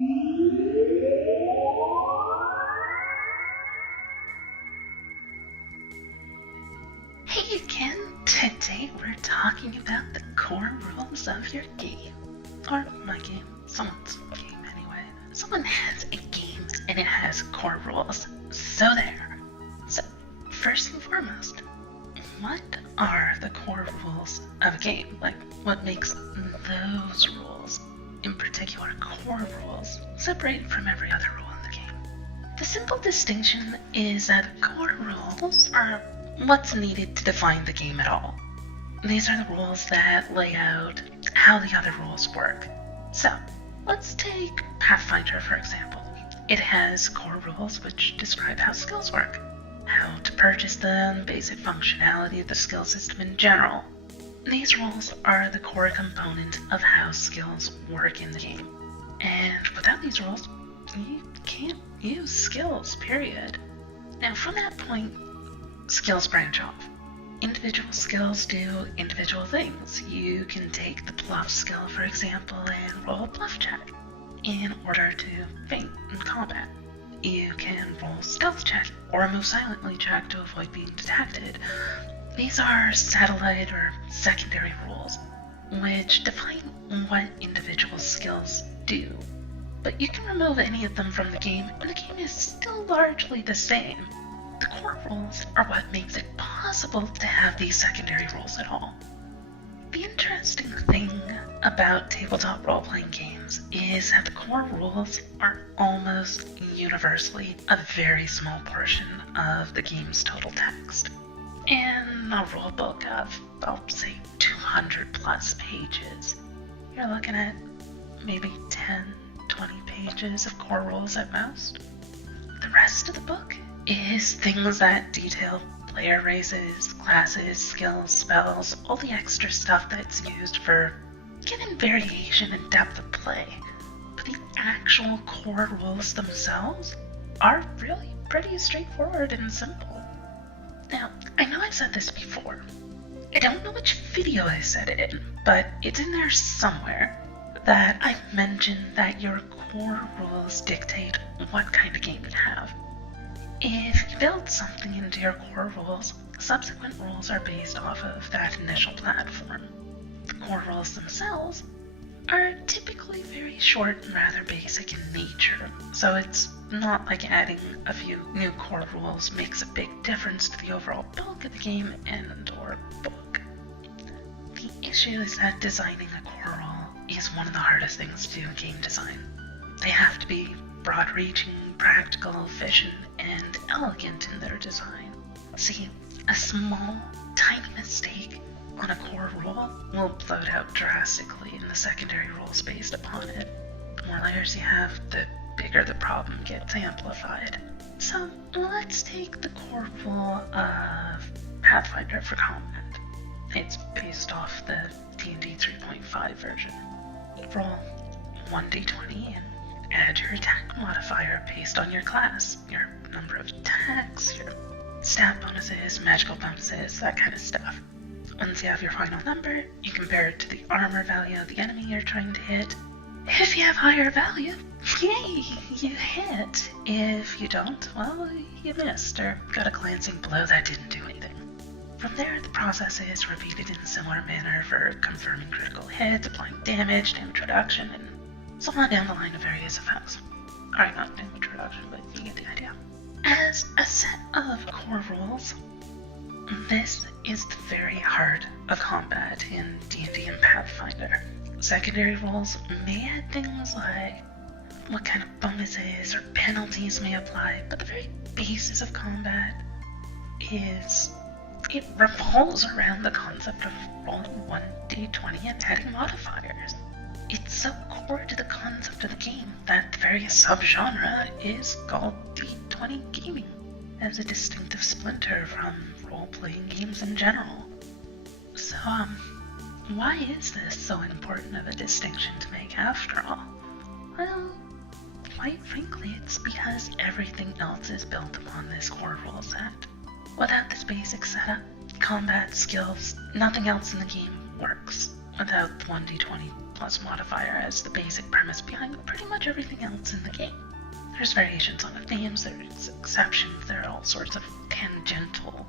Hey again, today we're talking about the core rules of your game. Or my game, someone's game anyway. Someone has a game and it has core rules, so there. So, first and foremost, what are the core rules of a game? Like, what makes those rules, in particular core rules, separate from every other rule in the game? The simple distinction is that core rules are what's needed to define the game at all. These are the rules that lay out how the other rules work. So, let's take Pathfinder for example. It has core rules which describe how skills work, how to purchase them, basic functionality of the skill system in general. These rules are the core component of how skills work in the game. And without these rules, you can't use skills, period. Now from that point, skills branch off. Individual skills do individual things. You can take the bluff skill, for example, and roll a bluff check in order to feint in combat. You can roll stealth check or move silently check to avoid being detected. These are satellite or secondary rules, which define what individual skills do. But you can remove any of them from the game, and the game is still largely the same. The core rules are what makes it possible to have these secondary rules at all. The interesting thing about tabletop role-playing games is that the core rules are almost universally a very small portion of the game's total text. In a rulebook of, I'll say, 200 plus pages, you're looking at maybe 10, 20 pages of core rules at most. The rest of the book is things that detail player races, classes, skills, spells, all the extra stuff that's used for given variation and depth of play. But the actual core rules themselves are really pretty straightforward and simple. Now, I know I've said this before. I don't know which video I said it in, but it's in there somewhere that I've mentioned that your core rules dictate what kind of game you have. If you build something into your core rules, subsequent rules are based off of that initial platform. The core rules themselves are typically very short and rather basic in nature, so it's not like adding a few new core rules makes a big difference to the overall bulk of the game and or book. The issue is that designing a core rule is one of the hardest things to do in game design. They have to be broad-reaching, practical, efficient, and elegant in their design. See, a small, tiny mistake on a core rule will bloat out drastically in the secondary rules based upon it. The more layers you have, the bigger the problem gets amplified. So let's take the core rule of Pathfinder for combat. It's based off the D&D 3.5 version. Roll 1d20 and add your attack modifier based on your class, your number of attacks, your stat bonuses, magical bonuses, that kind of stuff. Once you have your final number, you compare it to the armor value of the enemy you're trying to hit. If you have higher value, yay, you hit. If you don't, well, you missed or got a glancing blow that didn't do anything. From there, the process is repeated in a similar manner for confirming critical hits, applying damage reduction, and so on down the line of various effects. Alright, not damage reduction, but you get the idea. As a set of core rules, this is the very heart of combat in D&D and Pathfinder. Secondary rules may add things like what kind of bonuses or penalties may apply, but the very basis of combat it revolves around the concept of rolling 1d20 and adding modifiers. It's so core to the concept of the game that the very subgenre is called D20 gaming, as a distinctive splinter from role-playing games in general. So, why is this so important of a distinction to make after all? Well, quite frankly, it's because everything else is built upon this core rule set. Without this basic setup, combat skills, nothing else in the game works. Without the 1d20 plus modifier as the basic premise behind pretty much everything else in the game. There's variations on the themes, there's exceptions, there are all sorts of tangential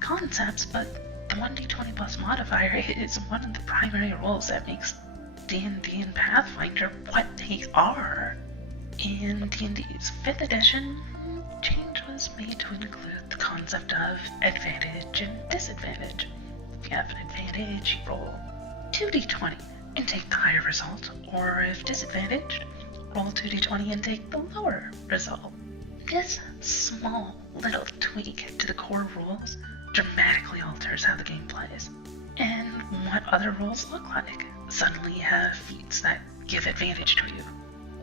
concepts, but the 1d20 plus modifier is one of the primary rules that makes D&D and Pathfinder what they are. In D&D's 5th edition, change was made to include the concept of advantage and disadvantage. If you have an advantage, you roll 2d20 and take the higher result, or if disadvantaged, roll 2d20 and take the lower result. This small little tweak to the core rules dramatically alters how the game plays, and what other rules look like. Suddenly you have feats that give advantage to you,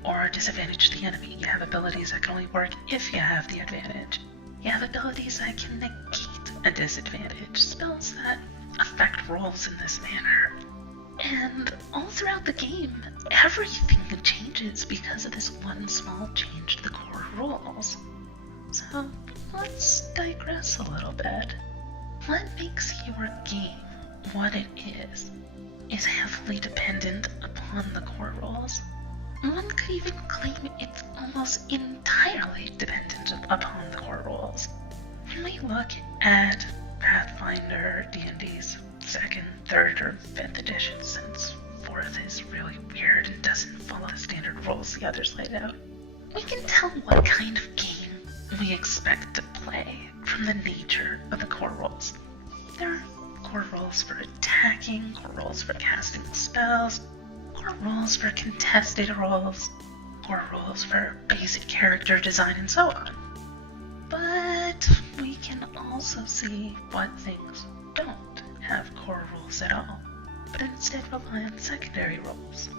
or disadvantage the enemy. You have abilities that can only work if you have the advantage. You have abilities that can negate a disadvantage, spells that affect rolls in this manner. And all throughout the game, everything changes because of this one small change to the core rules. So let's digress a little bit. What makes your game what it is heavily dependent upon the core rules. One could even claim it's almost entirely dependent upon the core rules. When we look at Pathfinder, D&D's 2nd, 3rd, or 5th edition, since 4th is really weird and doesn't follow the standard rules the others laid out, we can tell what kind of game we expect to play from the nature of the core rules. There are core rules for attacking, core rules for casting spells, core rules for contested rolls, core rules for basic character design, and so on. But we can also see what things don't have core rules at all, but instead rely on secondary rules.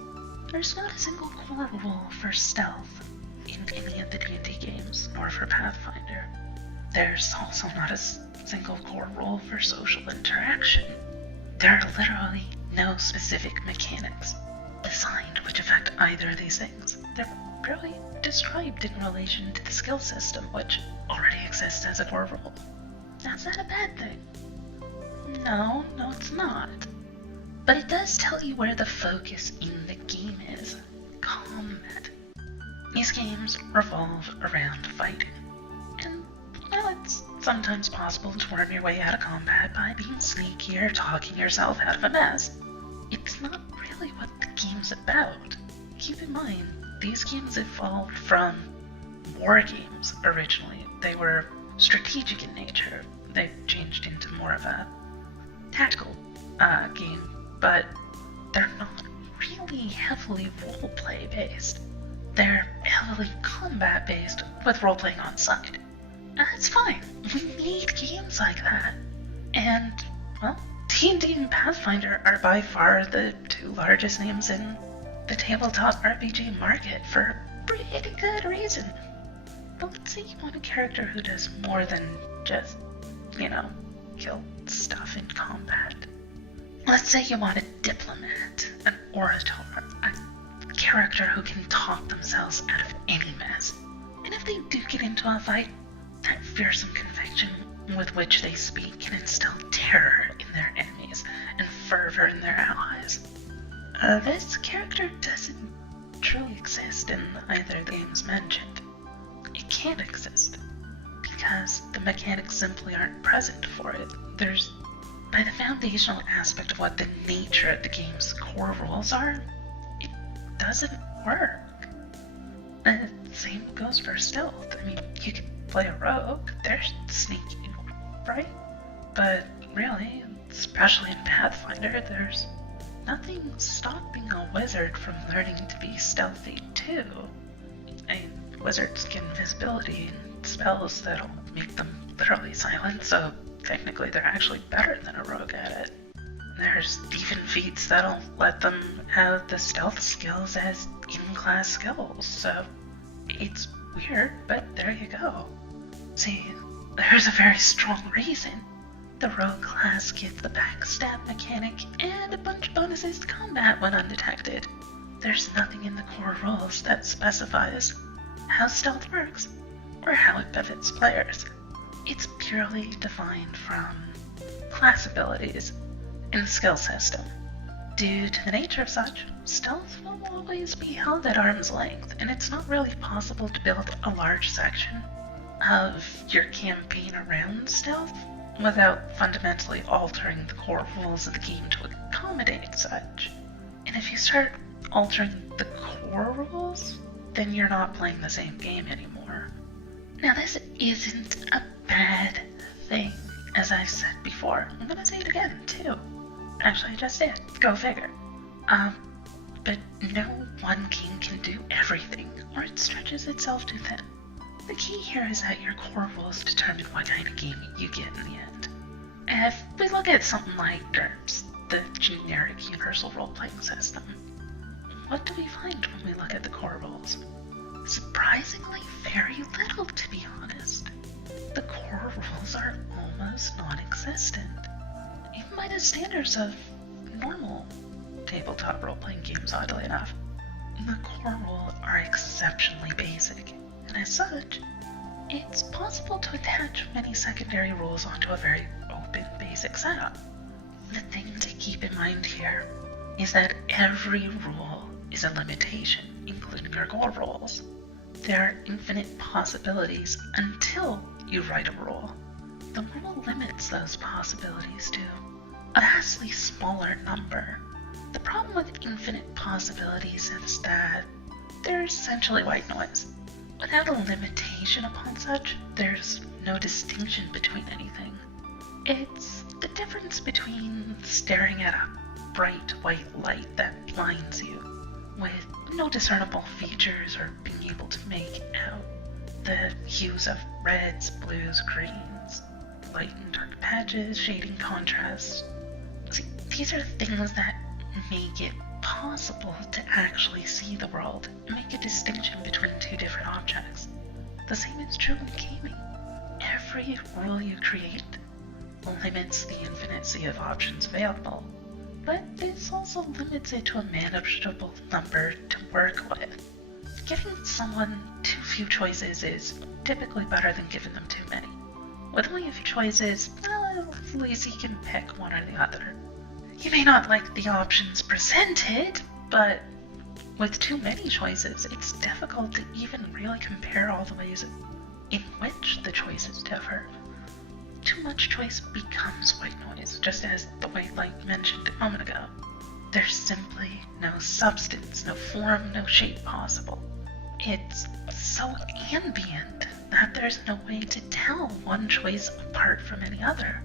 There's not a single core rule for stealth in any of the D&D games, nor for Pathfinder. There's also not a single core rule for social interaction. There are literally no specific mechanics designed which affect either of these things. They're purely described in relation to the skill system, which already exists as a core rule. Now, is that a bad thing? No, it's not. But it does tell you where the focus in the game is: combat. These games revolve around fighting. And, well, it's sometimes possible to worm your way out of combat by being sneaky or talking yourself out of a mess. It's not really what the game's about. Keep in mind, these games evolved from war games originally. They were strategic in nature. They changed into more of a tactical game, but they're not really heavily roleplay based. They're heavily combat based with roleplaying on side. That's fine. We need games like that. And, well, D&D and Pathfinder are by far the two largest names in the tabletop RPG market for pretty good reason. But let's say you want a character who does more than just, kill stuff in combat. Let's say you want a diplomat, an orator, a character who can talk themselves out of any mess. And if they do get into a fight, that fearsome conviction with which they speak can instill terror in their enemies and fervor in their allies. This character doesn't truly exist in either of the games mentioned. It can't exist, because the mechanics simply aren't present for it. By the foundational aspect of what the nature of the game's core rules are, it doesn't work. The same goes for stealth. I mean, you can play a rogue, they're sneaky, right? But really, especially in Pathfinder, there's nothing stopping a wizard from learning to be stealthy too. Wizards get invisibility and spells that'll make them literally silent, so technically they're actually better than a rogue at it. There's even feats that'll let them have the stealth skills as in-class skills, so it's weird, but there you go. See, there's a very strong reason. The rogue class gets the backstab mechanic and a bunch of bonuses to combat when undetected. There's nothing in the core rules that specifies how stealth works or how it benefits players. It's purely defined from class abilities in the skill system. Due to the nature of such, stealth will always be held at arm's length, and it's not really possible to build a large section of your campaign around stealth without fundamentally altering the core rules of the game to accommodate such. And if you start altering the core rules, then you're not playing the same game anymore. Now, this isn't a bad thing, as I've said before. I'm gonna say it again, too. Actually, I just did. Go figure. But no one game can do everything, or it stretches itself too thin. The key here is that your core rules determine what kind of game you get in the end. If we look at something like GURPS, the generic universal role-playing system, what do we find when we look at the core rules? Surprisingly very little, to be honest. The core rules are almost non-existent, even by the standards of normal tabletop role-playing games, oddly enough. The core rules are exceptionally basic, and as such, it's possible to attach many secondary rules onto a very open basic setup. The thing to keep in mind here is that every rule is a limitation, including your core rules. There are infinite possibilities until you write a rule. The rule limits those possibilities to a vastly smaller number. The problem with infinite possibilities is that they're essentially white noise. Without a limitation upon such, there's no distinction between anything. It's the difference between staring at a bright white light that blinds you, with no discernible features or being able to make out the hues of reds, blues, greens, light and dark patches, shading contrasts. See, these are things that make it possible to actually see the world and make a distinction between two different objects. The same is true in gaming. Every rule you create limits the infinite sea of options available, but this also limits it to a manageable number to work with. Giving someone too few choices is typically better than giving them too many. With only a few choices, well, at least you can pick one or the other. You may not like the options presented, but with too many choices, it's difficult to even really compare all the ways in which the choices differ. Too much choice becomes white noise, just as the white light mentioned a moment ago. There's simply no substance, no form, no shape possible. It's so ambient that there's no way to tell one choice apart from any other.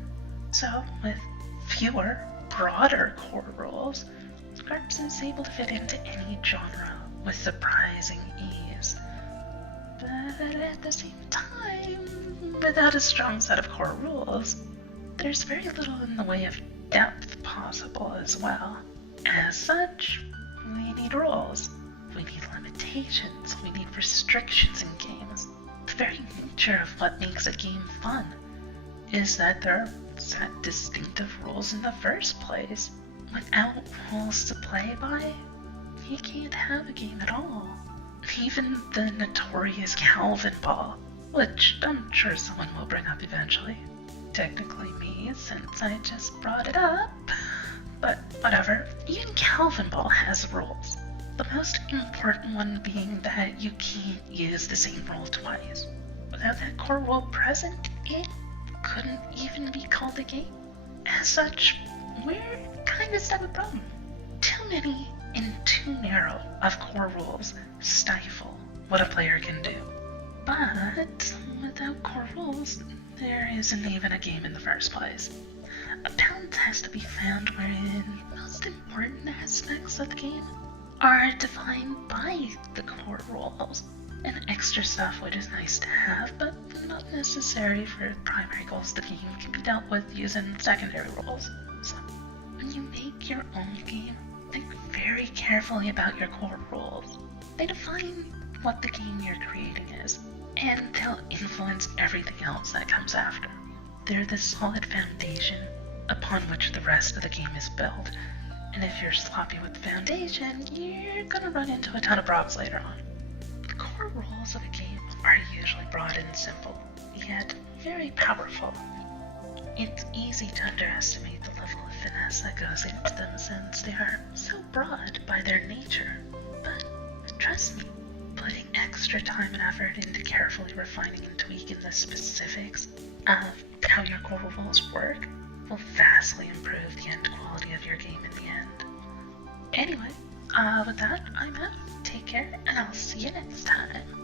So, with fewer, broader core rules, GURPS is able to fit into any genre with surprising ease. But at the same time, without a strong set of core rules, there's very little in the way of depth possible as well. As such, we need rules. We need limitations. We need restrictions in games. The very nature of what makes a game fun is that there are set distinctive rules in the first place. Without rules to play by, you can't have a game at all. Even the notorious Calvin Ball, which I'm sure someone will bring up eventually. Technically me, since I just brought it up. But whatever, even Calvin Ball has rules. The most important one being that you can't use the same rule twice. Without that core rule present, it couldn't even be called a game. As such, we're kind of stuck with a problem. Too many and too narrow of core rules stifle what a player can do. But without core rules, there isn't even a game in the first place. A balance has to be found wherein most important aspects of the game are defined by the core rules. And extra stuff which is nice to have, but not necessary for primary goals of the game, can be dealt with using secondary rules. So, when you make your own game, think very carefully about your core rules. They define what the game you're creating is, and they'll influence everything else that comes after. They're the solid foundation upon which the rest of the game is built, and if you're sloppy with the foundation, you're gonna run into a ton of problems later on. The core rules of a game are usually broad and simple, yet very powerful. It's easy to underestimate the level of finesse process that goes into them since they are so broad by their nature. But trust me, putting extra time and effort into carefully refining and tweaking the specifics of how your core rules work will vastly improve the end quality of your game in the end. Anyway, with that, I'm out. Take care, and I'll see you next time.